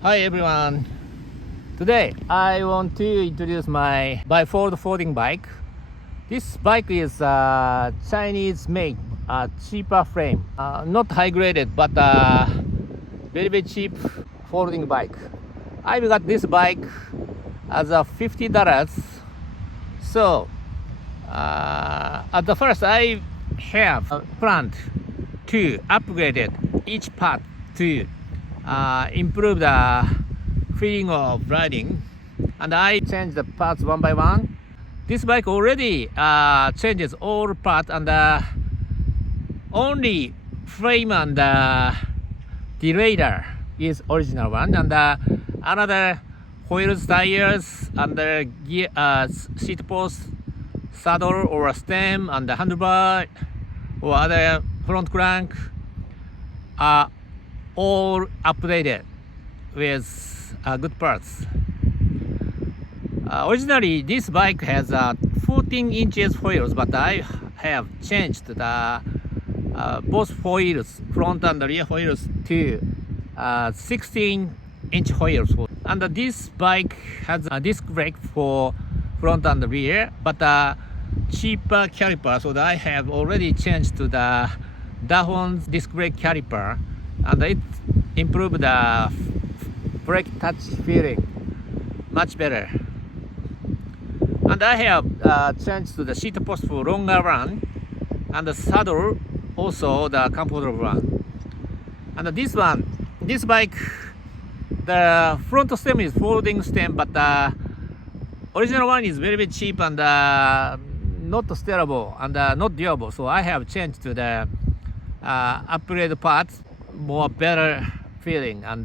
Hi everyone. Today I want to introduce my bifold folding bike. This bike is Chinese made, cheaper frame, not high graded, but very cheap folding bike. I got this bike as a $50. So at the first I have planned to upgrade it, each part to improve the feeling of riding, and I changed the parts one by one. This bike already changes all parts, and only frame and derailleur is original one, and another wheels, tires, and the gear, seat post, saddle or stem, and the handlebar or other front crank are all updated with good parts. Originally this bike has 14 inches wheels, but I have changed the both wheels, front and rear wheels, to 16-inch wheels. And this bike has a disc brake for front and rear, but cheaper caliper, so that I have already changed to the Dahon's disc brake caliper, and it improved the brake touch feeling much better. And I have changed to the seat post for longer run, and the saddle also the comfortable one. And this bike, the front stem is folding stem, but the original one is very cheap and not steerable and not durable. So I have changed to the upgrade parts, more better feeling and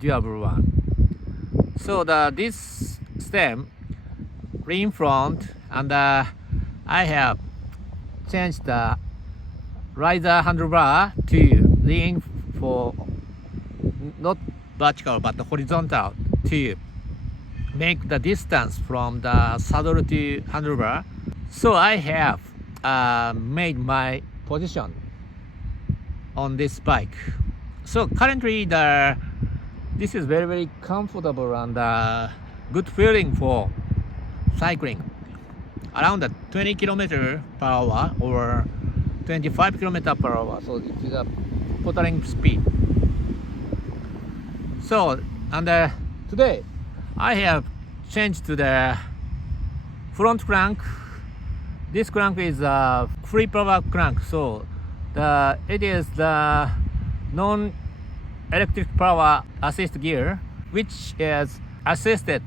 durable one. So this stem in front, and I have changed the riser handlebar to lean for not vertical but horizontal to make the distance from the saddle to handlebar. So I have made my position on this bike. So currently this is very comfortable and good feeling for cycling around 20 km per hour or 25 km per hour. So it is a pottering speed. So and today I have changed to the front crank. This crank is a free power crank, so it is the non-electric power assist gear, which is assisted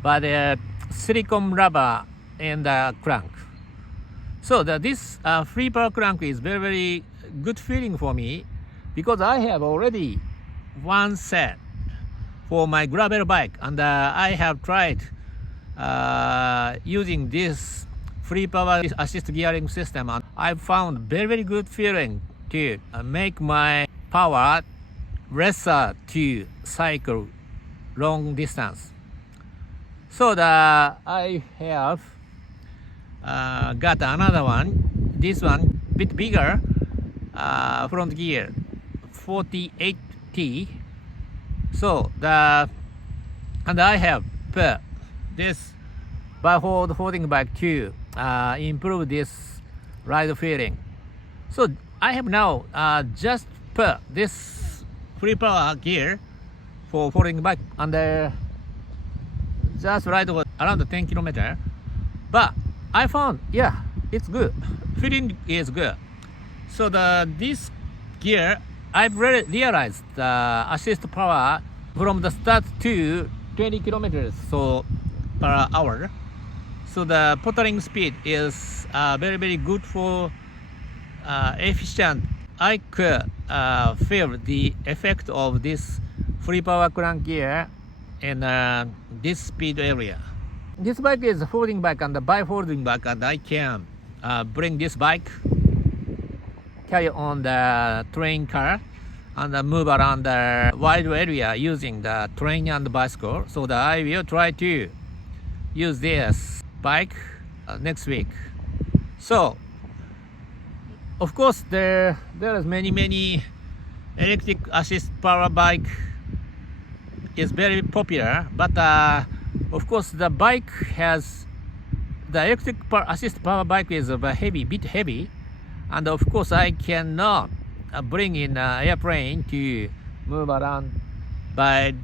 by the silicone rubber in the crank. So this free power crank is very good feeling for me, because I have already one set for my gravel bike, and I have tried using this free power assist gearing system, and I found very good feeling to make my power lesser to cycle long distance. So I have got another one, this one bit bigger front gear, 48T. So and I have put this bifold folding bike to improve this ride feeling. So I have now just put this free power gear for folding bike, and just ride around 10 km. But I found, yeah, it's good. Feeling is good. So this gear, I've realized the assist power from the start to 20 kilometers per hour. So the pottering speed is very good for efficient. I could feel the effect of this free power crank gear in this speed area. This bike is a folding bike and a bifolding bike, and I can bring this bike, carry on the train car, and move around the wide area using the train and the bicycle. So I will try to use this bike next week. So of course there is many electric assist power bike is very popular, but of course the bike has the electric assist power bike is a bit heavy, and of course I cannot bring in an airplane to move around by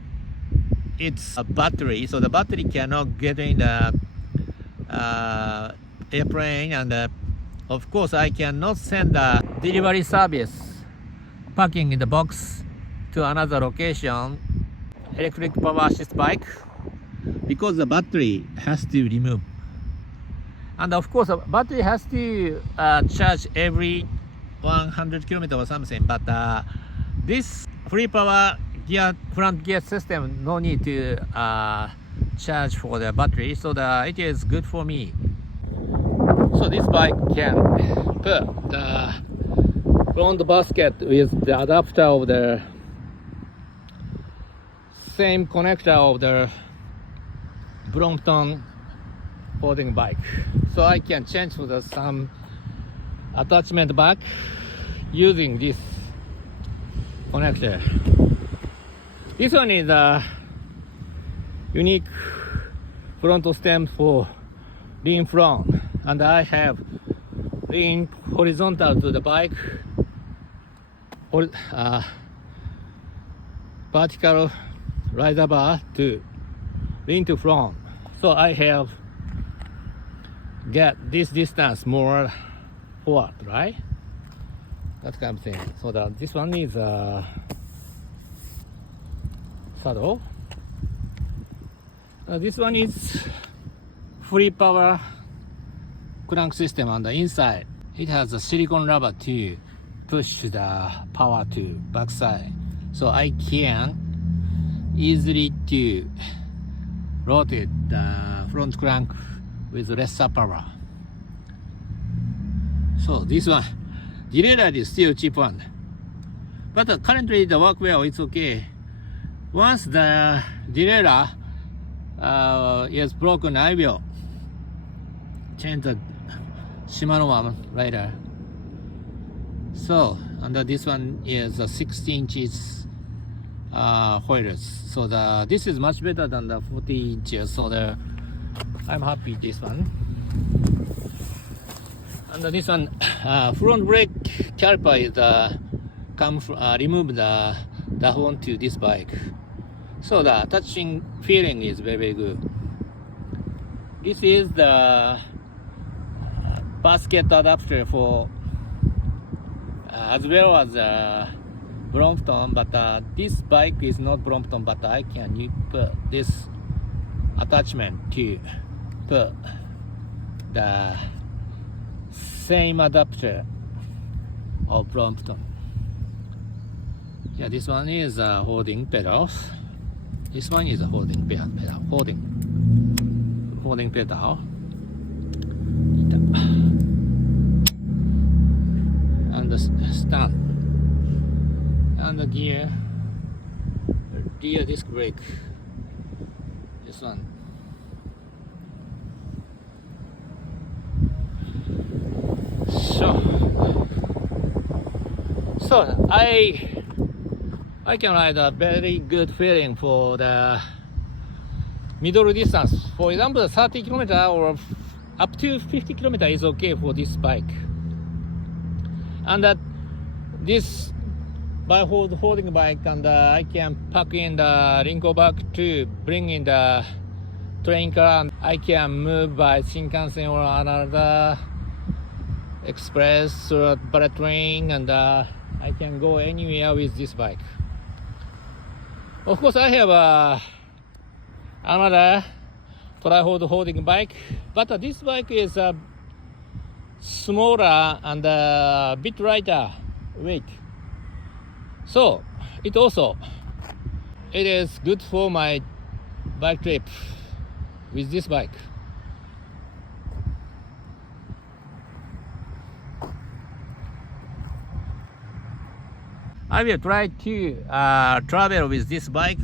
its battery, so the battery cannot get in the airplane, and of course I cannot send a delivery service packing in the box to another location electric power assist bike, because the battery has to remove, and of course the battery has to charge every 100 kilometers or something, but this free power gear front gear system no need to charge for the battery, so it is good for me. So this bike can put the front basket with the adapter of the same connector of the Brompton folding bike, so I can change for some attachment back using this connector. This one is a unique front stem for lean front, and I have lean horizontal to the bike, vertical riser bar to lean to front, so I have get this distance more forward, right? That kind of thing. So this one is a saddle. This one is free power crank system on the inside. It has a silicone rubber to push the power to backside, so I can easily to rotate the front crank with lesser power. So this one, derailleur is still cheap one, but currently the work well, it's okay. Once the derailleur is broken, I will change the Shimano one later. So, and this one is a 60 inches hoilers. So this is much better than the 40 inches. So I'm happy this one. And this one, front brake caliper is remove the horn to this bike. So the touching feeling is very good. This is the basket adapter for as well as Brompton, but this bike is not Brompton, but I can put this attachment to put the same adapter of Brompton. Yeah, this one is holding pedals. This one is a holding pedal. Holding pedal. And the stand. And the gear disc brake. This one. So I can ride a very good feeling for the middle distance. For example, 30 km or up to 50 km is okay for this bike. And this bifold holding bike, and I can pack in the Rinko bag to bring in the train car, and I can move by Shinkansen or another express or bullet train, and I can go anywhere with this bike. Of course, I have another trifold holding bike, but this bike is smaller and a bit lighter weight. So it is good for my bike trip with this bike. I will try to travel with this bike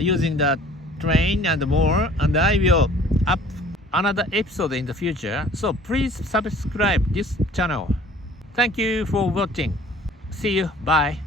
using the train and more, and I will up another episode in the future. So please subscribe this channel. Thank you for watching. See you. Bye.